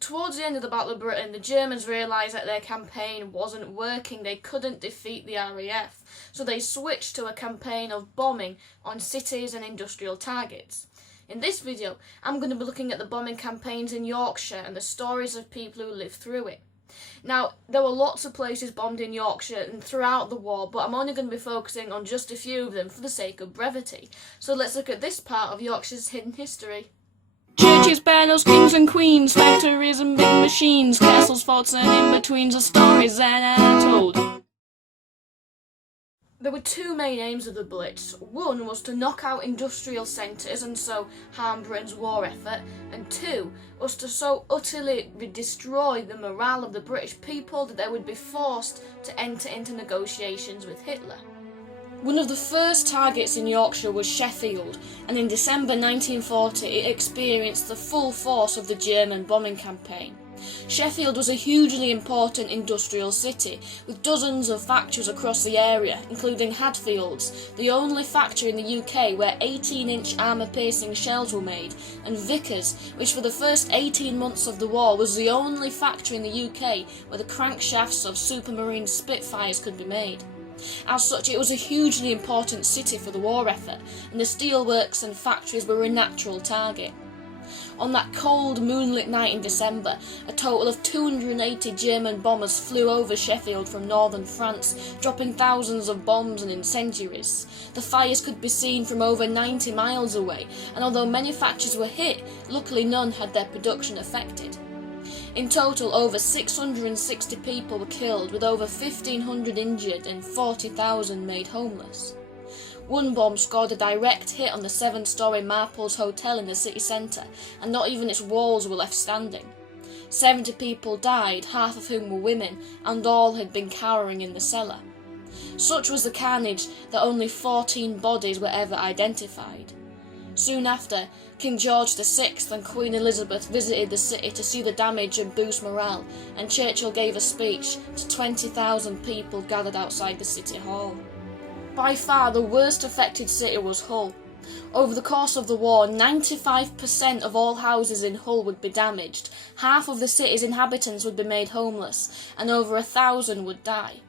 Towards the end of the Battle of Britain, the Germans realised that their campaign wasn't working. They couldn't defeat the RAF, so they switched to a campaign of bombing on cities and industrial targets. In this video, I'm going to be looking at the bombing campaigns in Yorkshire and the stories of people who lived through it. Now, there were lots of places bombed in Yorkshire and throughout the war, but I'm only going to be focusing on just a few of them for the sake of brevity. So let's look at this part of Yorkshire's hidden history. Churches, banners, kings and queens, factories and big machines, castles, forts and in-betweens are stories that are told. There were two main aims of the Blitz. One was to knock out industrial centres and so harm Britain's war effort, and two was to so utterly destroy the morale of the British people that they would be forced to enter into negotiations with Hitler. One of the first targets in Yorkshire was Sheffield, and in December 1940 it experienced the full force of the German bombing campaign. Sheffield was a hugely important industrial city, with dozens of factories across the area, including Hadfield's, the only factory in the UK where 18-inch armour-piercing shells were made, and Vickers, which for the first 18 months of the war was the only factory in the UK where the crankshafts of Supermarine Spitfires could be made. As such, it was a hugely important city for the war effort, and the steelworks and factories were a natural target. On that cold, moonlit night in December, a total of 280 German bombers flew over Sheffield from northern France, dropping thousands of bombs and incendiaries. The fires could be seen from over 90 miles away, and although many factories were hit, luckily none had their production affected. In total, over 660 people were killed, with over 1,500 injured and 40,000 made homeless. One bomb scored a direct hit on the 7-storey Marples Hotel in the city centre, and not even its walls were left standing. 70 people died, half of whom were women, and all had been cowering in the cellar. Such was the carnage that only 14 bodies were ever identified. Soon after, King George VI and Queen Elizabeth visited the city to see the damage and boost morale, and Churchill gave a speech to 20,000 people gathered outside the City Hall. By far the worst affected city was Hull. Over the course of the war, 95% of all houses in Hull would be damaged, half of the city's inhabitants would be made homeless, and over 1,000 would die.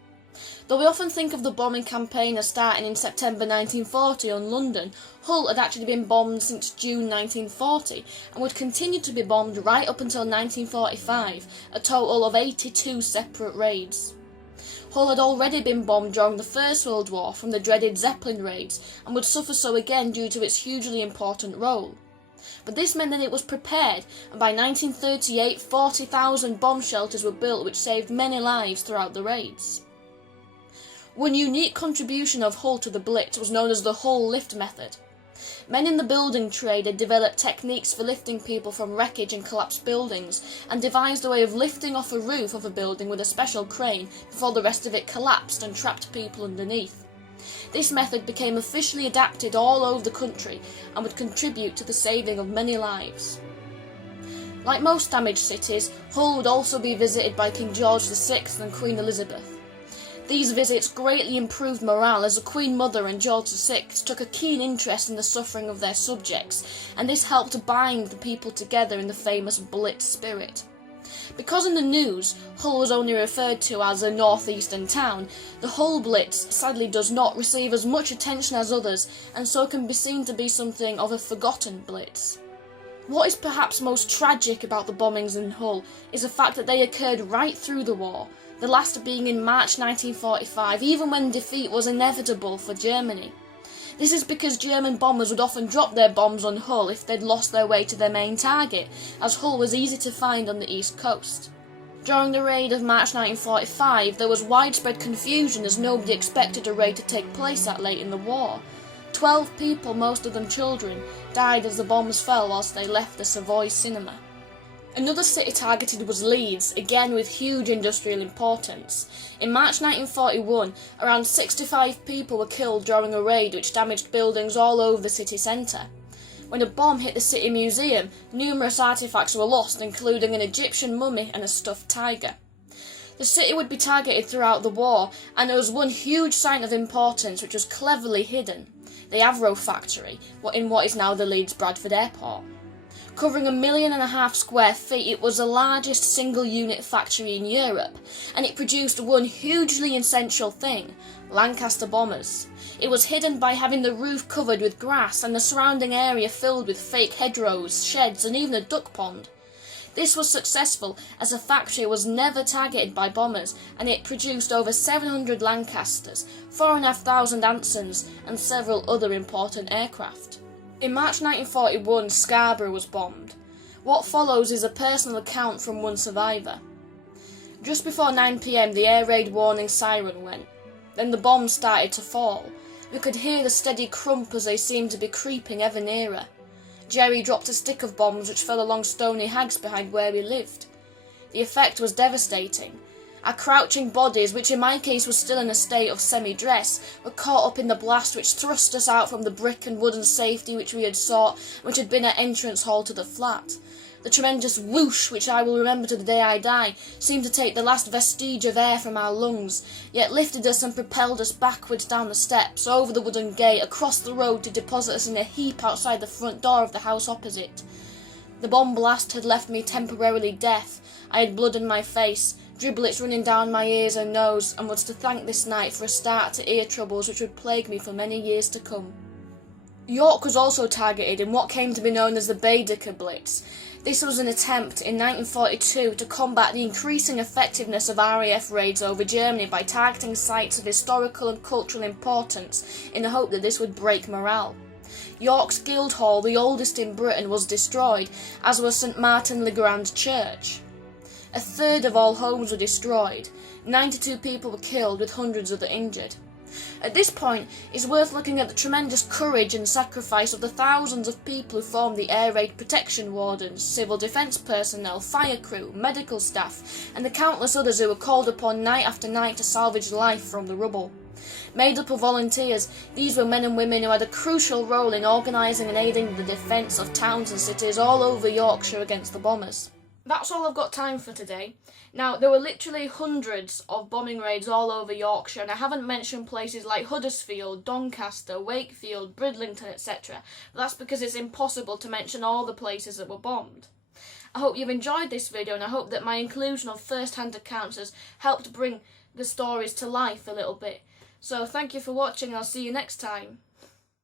Though we often think of the bombing campaign as starting in September 1940 on London, Hull had actually been bombed since June 1940 and would continue to be bombed right up until 1945, a total of 82 separate raids. Hull had already been bombed during the First World War from the dreaded Zeppelin raids and would suffer so again due to its hugely important role. But this meant that it was prepared, and by 1938 40,000 bomb shelters were built which saved many lives throughout the raids. One unique contribution of Hull to the Blitz was known as the Hull lift method. Men in the building trade had developed techniques for lifting people from wreckage and collapsed buildings, and devised a way of lifting off a roof of a building with a special crane before the rest of it collapsed and trapped people underneath. This method became officially adapted all over the country and would contribute to the saving of many lives. Like most damaged cities, Hull would also be visited by King George VI and Queen Elizabeth. These visits greatly improved morale as the Queen Mother and George VI took a keen interest in the suffering of their subjects, and this helped to bind the people together in the famous Blitz spirit. Because in the news, Hull was only referred to as a northeastern town, the Hull Blitz sadly does not receive as much attention as others, and so can be seen to be something of a forgotten Blitz. What is perhaps most tragic about the bombings in Hull is the fact that they occurred right through the war, the last being in March 1945, even when defeat was inevitable for Germany. This is because German bombers would often drop their bombs on Hull if they'd lost their way to their main target, as Hull was easy to find on the east coast. During the raid of March 1945, there was widespread confusion as nobody expected a raid to take place that late in the war. 12 people, most of them children, died as the bombs fell whilst they left the Savoy cinema. Another city targeted was Leeds, again with huge industrial importance. In March 1941, around 65 people were killed during a raid which damaged buildings all over the city centre. When a bomb hit the city museum, numerous artefacts were lost, including an Egyptian mummy and a stuffed tiger. The city would be targeted throughout the war, and there was one huge sign of importance which was cleverly hidden: the Avro factory, in what is now the Leeds Bradford Airport. Covering 1.5 million square feet, it was the largest single-unit factory in Europe, and it produced one hugely essential thing: Lancaster bombers. It was hidden by having the roof covered with grass and the surrounding area filled with fake hedgerows, sheds, and even a duck pond. This was successful as the factory was never targeted by bombers, and it produced over 700 Lancasters, 4,500 Ansons, and several other important aircraft. In March 1941, Scarborough was bombed. What follows is a personal account from one survivor. Just before 9 p.m, the air raid warning siren went. Then the bombs started to fall. We could hear the steady crump as they seemed to be creeping ever nearer. Jerry dropped a stick of bombs which fell along stony hags behind where we lived. The effect was devastating. Our crouching bodies, which in my case was still in a state of semi-dress, were caught up in the blast which thrust us out from the brick and wooden safety which we had sought, which had been our entrance hall to the flat. The tremendous whoosh, which I will remember to the day I die, seemed to take the last vestige of air from our lungs, yet lifted us and propelled us backwards down the steps, over the wooden gate, across the road to deposit us in a heap outside the front door of the house opposite. The bomb blast had left me temporarily deaf. I had blood in my face, driblets running down my ears and nose, and was to thank this night for a start to ear troubles which would plague me for many years to come. York was also targeted in what came to be known as the Baedeker Blitz. This was an attempt in 1942 to combat the increasing effectiveness of RAF raids over Germany by targeting sites of historical and cultural importance in the hope that this would break morale. York's Guildhall, the oldest in Britain, was destroyed, as was St Martin le Grand Church. A third of all homes were destroyed. 92 people were killed, with hundreds of the injured. At this point, it's worth looking at the tremendous courage and sacrifice of the thousands of people who formed the air raid protection wardens, civil defence personnel, fire crew, medical staff, and the countless others who were called upon night after night to salvage life from the rubble. Made up of volunteers, these were men and women who had a crucial role in organising and aiding the defence of towns and cities all over Yorkshire against the bombers. That's all I've got time for today. Now, there were literally hundreds of bombing raids all over Yorkshire, and I haven't mentioned places like Huddersfield, Doncaster, Wakefield, Bridlington, etc. But that's because it's impossible to mention all the places that were bombed. I hope you've enjoyed this video, and I hope that my inclusion of first-hand accounts has helped bring the stories to life a little bit. So thank you for watching, and I'll see you next time.